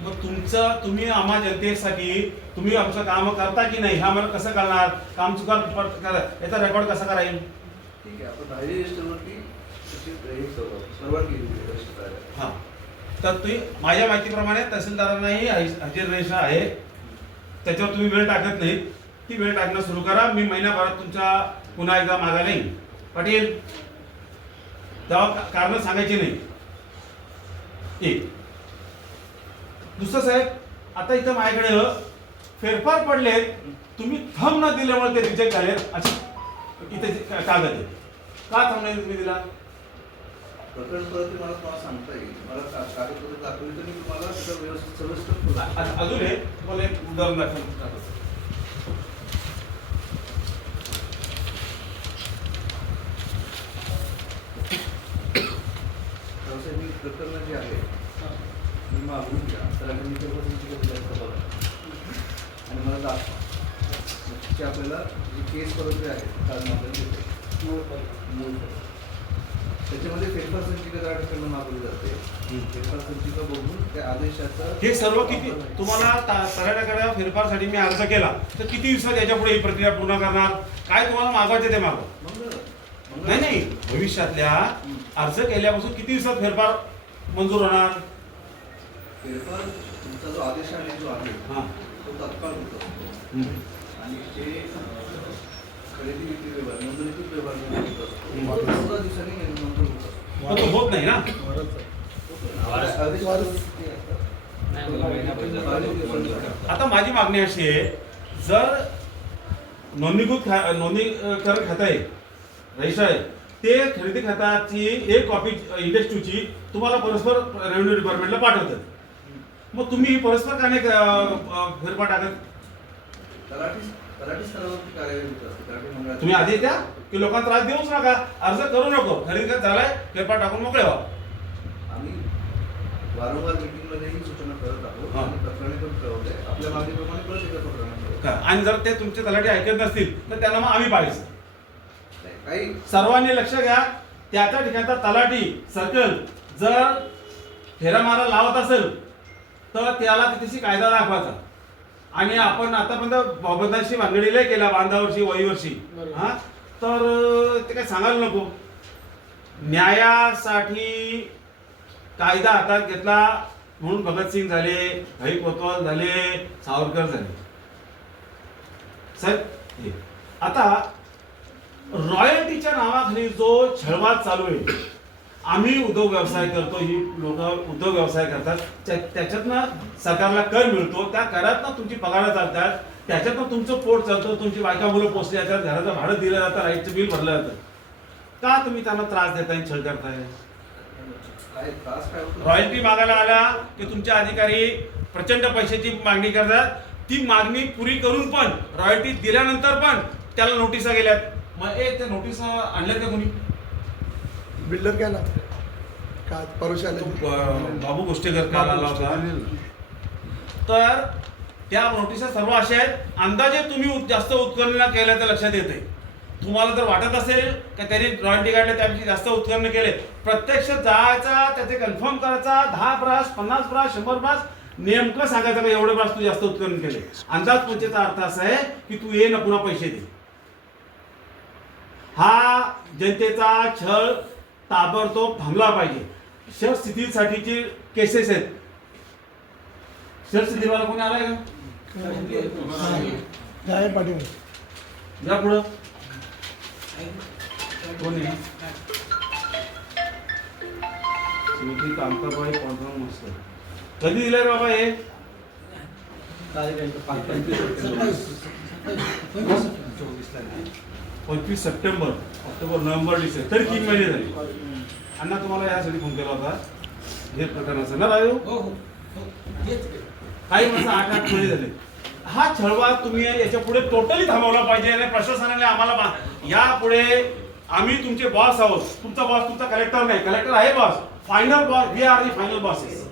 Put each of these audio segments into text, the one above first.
मग तुमचं तुम्ही आम्हा जनतेसाठी तुम्ही आमचं काम करता की नाही हे आम्हाला कसं कळणार? काम चुका याचा रेकॉर्ड कसा करा येईल ठीक आहे आपण रजिस्टरवरती हे सर्वात केली करायला हां. तर तुम्ही माझ्या माहितीप्रमाणे तहसीलदारांनाही हज- हजेर रेषा आहे. त्याच्यावर तुम्ही वेळ टाकत नाही ती वेळ टाकणं सुरू करा. मी महिन्याभरात तुमच्या पुन्हा एकदा मागायला येईन पाटील तेव्हा कारणं सांगायची नाही. एक दुसरं साहेब आता इथं माझ्याकडे फेरफार पडले तुम्ही थंब न दिल्यामुळे ते रिजेक्ट झाले असे इथे कागद आहे. का थंब नाही तुम्ही दिला? प्रकरण परत मला तुम्हाला सांगता येईल मला का- कागदपत्र दाखवली तर मी तुम्हाला त्याचं व्यवस्थित अजून एक तुम्हाला एक उदाहरण दाखवतो व्यवसाय मी प्रकरण जे आहे मी मागून घ्या तर मी तेव्हा बघा आणि मला दाखवा ते आपल्याला जी केस परत जे आहे कारण आपल्याला देते मूळ परत. त्याच्यामध्ये फेरफार संचिका राठकडनं मागवली जाते. फेरफार संचिका बघून त्या आदेशाचा हे सर्व किती तुम्हाला तलाट्याकडे फेरफारसाठी मी अर्ज केला. तर किती दिवसात याच्यापुढे ही प्रक्रिया पूर्ण करणार? काय तुम्हाला मागवायचे ते मागवा. नाही नाही. भविष्यातल्या अर्ज केल्यापासून किती दिवसात फेरफार मंजूर होणार? फेरफार तुमचा जो आदेश आहे जो आहे हां. तो तत्काळ होत. आणि ते खरेदी विक्री व्यवहार नोंदणीकृत व्यवहार होत असतो. तो चौदा दिवसांनी नंतर होत असतो. तो होत नाही ना? दिवसांनी आता माझी मागणी अशी आहे जर नोंदणीकृत खा नोंदणीकरण खातं आहे रजिस्टर आहे ते खरेदी खात्याची एक कॉपी इंडस्ट्रीची तुम्हाला परस्पर रेव्हेन्यू डिपार्टमेंटला पाठवतात. मग तुम्ही परस्पर का नाही अं, अं, फेरफार टाकत? तलाठी तलाठी स्तरावरती कार्यवाही होत असते. तलाठी मंडळात तुम्ही आधी द्या की लोकांना त्रास देऊच नका. अर्ज करू नको. खरेदी खात झालाय फेरफार टाकून मोकळे व्हा. आम्ही वारंवार मीटिंगमध्येही सूचना करत आहोत. हा. आणि प्रकरणे पण कळवले आपल्या मागणीप्रमाणे परत एका प्रकरणात का? आणि जर ते तुमचे तलाठी ऐकत नसतील तर त्यांना मग आम्ही पाहायचं काही सर्वांनी लक्ष घ्या. त्या त्या ठिकाणचा तलाठी सर्कल जर फेरा मारा लावत असेल तर त्याला तिथेशी कायदा दाखवायचा. आणि आपण आतापर्यंत बाबदाशी भानगडीला केला बांधावर्षी वहीवर्षी हा? तर ते काय सांगायला नको. न्यायासाठी कायदा हातात घेतला म्हणून भगतसिंग झाले भाई कोतवाल झाले सावरकर झाले. साहेब हे. आता रॉयल्टीच्या नावाखाली जो छळवाद चालू आहे आम्ही उद्योग व्यवसाय करतो ही लोक उद्योग व्यवसाय करतात. त्या- त्याच्यातनं सरकारला कर मिळतो त्या करातनं तुमची पगार चालतात त्याच्यातनं तुमचं पोट चालतं तुमची बायका मुलं पोचली जातात घराचं भाडं दिलं जातं लाईटचं बिल भरलं जातं. का तुम्ही त्यांना त्रास देताय छळ करताय? रॉयल्टी मागायला आला की तुमचे अधिकारी प्रचंड पैशाची मागणी करतात ती मागणी पुरी करून पण रॉयल्टी दिल्यानंतर पण त्याला नोटिसा गेल्यात. मग ए त्या नोटीस आणल्या का कोणी? बिल्डर का परोश आले? तो, अं, बाबू गोष्टीकर काल आला होता. तर त्या नोटिसा सर्व अशा आहेत. अंदाजे तुम्ही उत- जास्त उत्खनन केल्याचं लक्षात येते तुम्हाला जर वाटत असेल का त्यांनी रॉयल्टी काढले त्यापेक्षा जास्त उत्खनन केले प्रत्यक्ष जायचा त्याचे कन्फर्म करायचा दहा ब्रास पन्नास ब्रास शंभर ब्रास नेमकं सांगायचं का एवढे ब्रास तू जास्त उत्खनन केले? अंदाज पोचेचा अर्थ असा आहे की तू ये ना पुन्हा पैसे दे. हा जनतेचा छळ ताबडतोब थांबला पाहिजे. शर स्थितीसाठीची केसेस आहेत. शर स्थितीवाला कोणी आलाय का? काय पाटील. या पुढं. कोणी? स्मृती कामताबाई पांढरा मस्त. कधी दिलंय बाबा हे? पंचवीस सप्टेंबर ऑक्टोबर नोव्हेंबर डिसेंबर तरी तीन महिने झाले. अण्णा तुम्हाला यासाठी फोन केला होता. हे प्रकरणाचं ना राजू? काही माणसं आठ आठ महिने झाले. हा छळवा तुम्ही याच्यापुढे टोटली थांबवला पाहिजे आणि प्रशासनाने आम्हाला यापुढे आम्ही तुमचे बॉस आहोत. तुमचा बॉस तुमचा कलेक्टर नाही. कलेक्टर आहे boss final boss we are the final bosses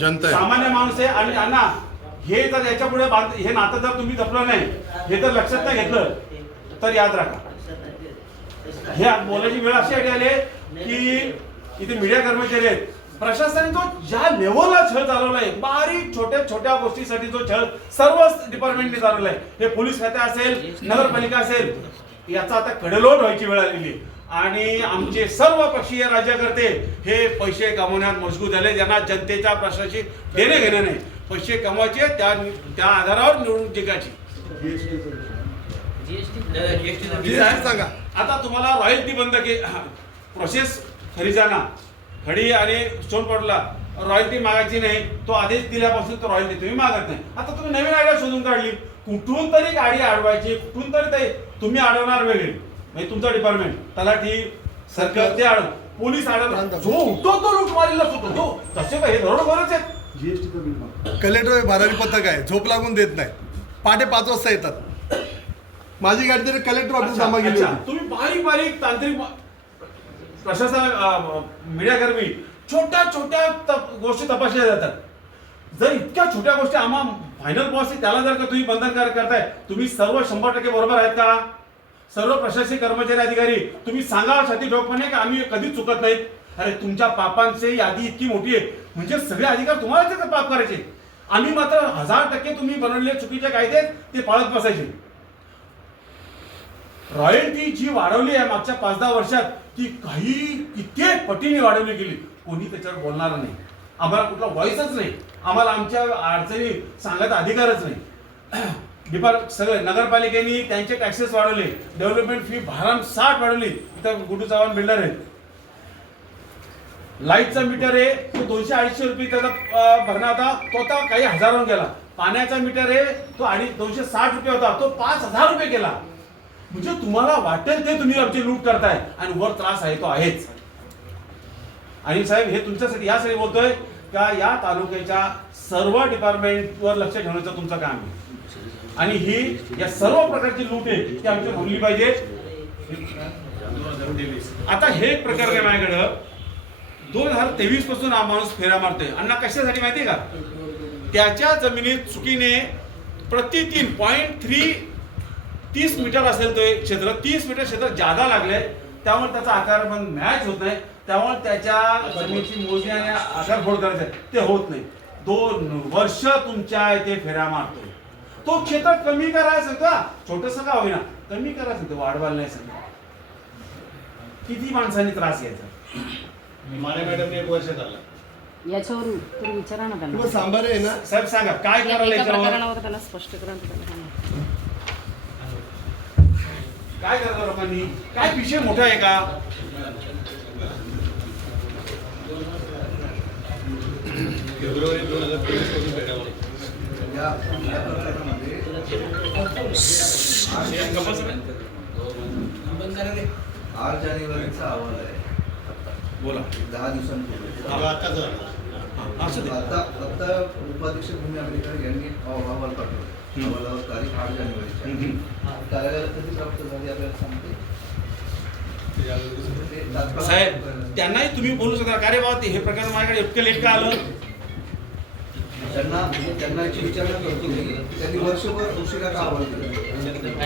जनता सामान्य माणूस आहे आणि अण्णा हे जर याच्यापुढे हे नातं जर तुम्ही जपलं नाही हे जर लक्षात नाही घेतलं. तर याद राखा. हे बोलायची वेळ अशी आली आहे की इथे मीडिया कर्मचारी आहेत. प्रशासनाने तो ज्या लेवलला छळ चालवलाय बारीक छोट्या छोट्या गोष्टीसाठी जो छळ सर्व डिपार्टमेंटने चालवलाय. हे पोलीस खाते असेल नगरपालिका असेल याचा आता कडेलोट व्हायची वेळ आलेली आहे. आणि आमचे सर्व पक्षीय राज्यकर्ते हे पैसे कमवण्यात मजबूत झाले. ज्यांना जनतेच्या प्रश्नाशी देणे घेणे नाही. पैसे कमवायचे त्या त्या आधारावर निवडणूक जिंकायची. सांगा. आता तुम्हाला रॉयल्टी बंद के प्रोसेस खरिजाना. खडी आणि स्टोनपॉटला रॉयल्टी मागायची नाही तो आदेश दिल्यापासून तो रॉयल्टी तुम्ही मागत नाही. आता तुम्ही नवीन आयडिया शोधून काढली. कुठून तरी गाडी अडवायची कुठून तरी ते तुम्ही अडवणार वेगळे म्हणजे तुमचं डिपार्टमेंट तलाठी सरकार ते अडव पोलीस अडव जो उठतो तो लूट मारीला सुटतो. तो तसे काय हे बरोबरच आहेत. कलेक्टर भरारी पथक आहे. झोप लागून देत नाही. पहाटे पाच वाजता येतात. माझी गाडी तरी कलेक्टर ऑफिस अच्छा, जमा गेली अच्छा. होती. तुम्ही बारीक बारीक तांत्रिक प्रशासन मीडियाकर्मी छोट्या छोट्या तप- गोष्टी तपासल्या जातात. जर इतक्या छोट्या गोष्टी आम्हा फायनल पॉलिसी त्याला जर का तुम्ही बंधनकारक करताय तुम्ही सर्व शंभर टक्के बरोबर आहेत का? सर्व प्रशासकीय कर्मचारी अधिकारी तुम्ही सांगा छाती ठोकपणे की आम्ही कधीच चुकत नाहीत? अरे तुमच्या पापांची यादी इतकी मोठी आहे. म्हणजे सगळे अधिकार तुम्हालाच आहेत का पाप करायचे. आम्ही मात्र हजार टक्के तुम्ही बनवलेले चुकीचे कायदे आहेत, ते पाळत बसायचे. रॉयल्टी जी वाढवली आहे मागच्या पाच दहा वर्षात ती काही कित्येक पटीने वाढवली गेली. कोणी त्याच्यावर बोलणार नाही. आम्हाला कुठला व्हॉइसच नाही. आम्हाला आमच्या अडचणी सांगायचा अधिकारच नाही. डिपार्ट सगळे नगरपालिकेने त्यांचे टॅक्सेस वाढवले. डेव्हलपमेंट फी भाराम साठ वाढवली. इथं गुडू चव्हाण बिल्डर आहेत. लाईटचा मीटर आहे तो दोनशे अडीचशे रुपये त्याचा भरणा होता. तो आता काही हजारावर गेला. पाण्याचा मीटर आहे तो अडीच दोनशे साठ रुपये होता. तो पाच हजार रुपये गेला म्हणजे तुम्हाला वाटेल ते तुम्ही आमची लूट करताय. आणि वर त्रास आहे तो आहेच. आणि साहेब हे तुमच्यासाठी यासाठी बोलतोय का या तालुक्याच्या सर्व डिपार्टमेंटवर लक्ष ठेवण्याचं तुमचं काम आहे? आणि ही या सर्व प्रकारची लूट आहे ती आमची थांबली पाहिजे. आता हे एक प्रकार आहे माझ्याकडं. दोन हजार तेवीसपासून हा माणूस फेरा मारतोय. अण्णा कशासाठी माहितीये का? त्याच्या जमिनीत चुकीने प्रति तीन पॉईंट थ्री तीस मीटर असेल तो एक क्षेत्र तीस मीटर क्षेत्र जादा लागले त्यामुळे त्याचा आकार पण मॅच होत नाही त्यामुळे त्याच्या जमिनीची मोजणी आणि आकार फोड करायचा ते होत नाही. दोन वर्ष तुमच्या इथे फेऱ्या मारतोय. तो क्षेत्र कमी करायला सांगतो छोटस का होईना कमी करायला सांगतो वाढवायला नाही सांगतो. किती माणसांनी त्रास घ्यायचा? माने मॅडम एक वर्ष झालं. याच्यावर उत्तर विचारा ना त्यांना. सांबारे आहे ना. साहेब सांगा काय करायला एका याच्यावर? प्रकरणावर त्यांना स्पष्टीकरण द्यायला सांगा. काय करणार लोकांनी? काय विषय मोठा आहे का? फेब्रुवारी दोन हजार तेवीसपासून आठ जानेवारीचा अहवाल आहे? बोला. दहा दिवसांपूर्वी. आता आता उपाध्यक्ष भूमी अमेरिकर यांनी अहवाल पाठवला. हम्म. अहवालावर तारीख आठ जानेवारीची आहे. हम्म. कार्यालयाला कधी प्राप्त झाली आपल्याला सांगते. ते तात्काळ- साहेब त्यांनाही तुम्ही बोलू शकता. का रे बाबा ते हे प्रकरण माझ्याकडे इतकं लेट का आलं. त्यांना त्यांना याची विचारणा करतो मी. त्यांनी वर्षभर उशिरा का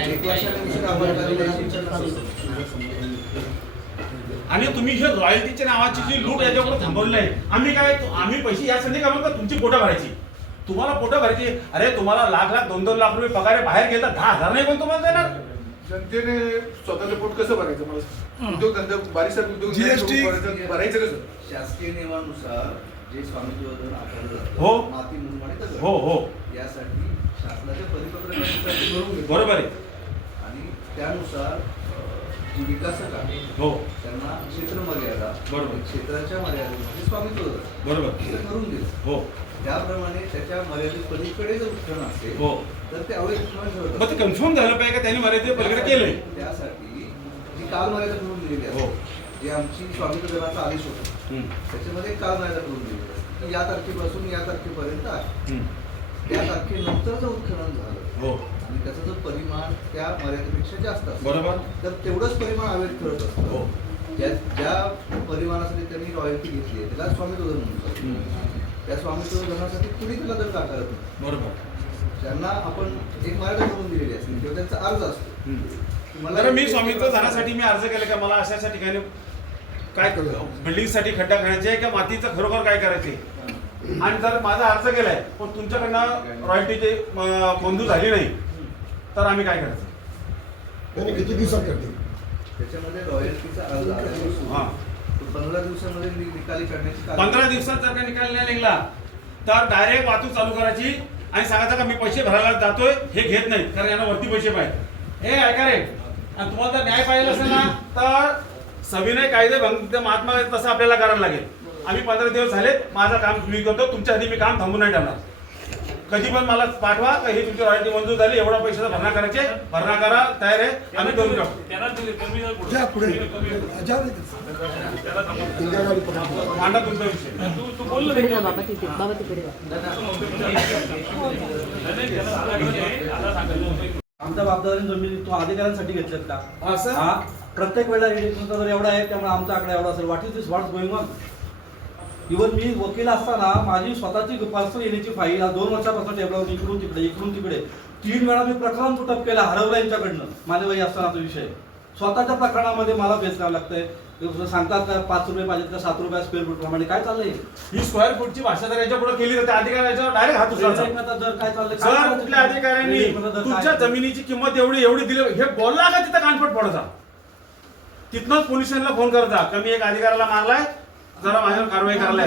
एक वर्षाने उशिरा का करतो. आणि तुम्ही हे रॉयल्टीच्या नावाची जी लूट याच्यावर थांबवली आहे आम्ही काय आम्ही पैसे यासाठी का म्हणतो तुमची पोटं भरायची? तुम्हाला पोटं भरायची अरे तुम्हाला लाख लाख दोन दोन लाख रुपये पगार बाहेर गेला दहा हजार नाही कोण तुम्हाला देणार? जनतेने स्वतःचं पोट कसं भरायचं मला सांग. उद्योग धंदा बारीक उद्योग GST भरायचं कसं? शासकीय नियमानुसार जे आकारलं जातं हो. माती दगड. हो हो. यासाठी शासनाच्या भरून घेतो. बरोबर आहे. आणि त्यानुसार अं, जी विकासक आहे हो. त्यांना क्षेत्र मर्यादा बरोबर. क्षेत्राच्या मर्यादेमध्ये स्वामित्व बरोबर. करून देत हो. त्याप्रमाणे त्याच्या मर्यादेत पलीकडे जर उत्खनन असेल हो. तर ते अवैध उत्खनन ठरत मग ते असतं. कन्फर्म झालं पाहिजे का? त्यांनी मर्यादे पलीकडे केलंय. त्यासाठी जी कालमर्यादा करून दिलेली हो. आहे जी आमची स्वामित्व धनाचा आदेश होता हम्म. त्याच्यामध्ये कालमर्यादा करून दिलेली आहे. की या तारखेपासून या तारखेपर्यंत आहे. हम्म. त्या तारखेनंतर जर उत्खनन झालं हो. आणि त्याचा जर परिमाण त्या मर्यादेपेक्षा जास्त असेल बरोबर. तर तेवढंच परिमाण अवैध ठरत असतं. हो. ज्या ज्या परिमाणासाठी त्यांनी रॉयल्टी घेतली आहे त्याला स्वामित्व हम्म. त्या स्वामित्व धनासाठी कुणी त्याला दंड आकारत नाही. बरोबर. त्यांना आपण एक मर्यादा करून दिलेली असते किंवा त्यांचा अर्ज असतो. की मला तर मी स्वामित्व धनासाठी मी अर्ज केला का? मला अशा अशा ठिकाणी काय बिल्डिंगसाठी खड्डा खाण्याचे किंवा मातीचं खरोखर काय करायचे आणि जर माझा अर्ज केलाय पण तुमच्याकडनं रॉयल्टीची मंजूर झाली नाही तर आम्ही काय करायचं? त्याने किती दिवसात करते त्याच्यामध्ये रॉयल्टीचा अर्ज आल्यापासून हा. तो पंधरा दिवसामध्ये नि- निकाली करण्याची कारवाई- पंधरा दिवसात जर का निकाल नाही निघला तर डायरेक्ट वाहतूक चालू करायची आणि सांगायचं का मी पैसे भरायला जातोय हे घेत नाही कारण यांना वरती पैसे पाहिजे. हे ऐका रे. आणि तुम्हाला जर न्याय पाहिजे असेल ना तर सविनय कायदे भंग महात्मा तसं आपल्याला करायला लागेल. आम्ही पंधरा दिवस झालेत माझं काम मी करतो तुमच्या आधी मी काम थांबून नाही ठेवणार कधी पण मला पाठवा का हे तुमची रॉयल्टी मंजूर झाली एवढा पैशाचा भरणा करायचे भरणा करा तयार आहे आम्ही करून टाकू. मांडा तुमचा विषय. आमच्या बापदादाने जमीन तो अधिकाऱ्यांसाठी घेतलेत का? असं हा? प्रत्येक वेळेला एवढा आहे त्यामुळे आमचा आकडा एवढा असेल. What is this what's going on even मी वकील असताना माझी स्वतःची पर्सनल येण्याची फाईल दोन वर्षापासून टेबलावर इकडून तिकडे इकडून तिकडे. तीन वेळा मी प्रकरण तुटप केलं हरवलं यांच्याकडनं. मानेबाई असतानाचा विषय. स्वतःच्या प्रकरणामध्ये मला फेस करावं लागतंय. सांगतात का पाच रुपये पाहिजेत का सात रुपये स्क्वेअर फूट प्रमाणे. काय चाललंय? ही स्क्वेअर फूटची भाषा जर याच्यापुढे केली तर त्या अधिकाऱ्याच्यावर डायरेक्ट हात उचलायचा. दर? काय चाललंय? जर? कुठल्या अधिकाऱ्यांनी तुमच्या? जमिनीची किंमत एवढी एवढी दिली हे बोलला का तिथं कानपट पडायचा तिथनंच पोलिसांना फोन करता कमी एक अधिकाऱ्याला मारलाय जरा माझ्यावर कारवाई करायला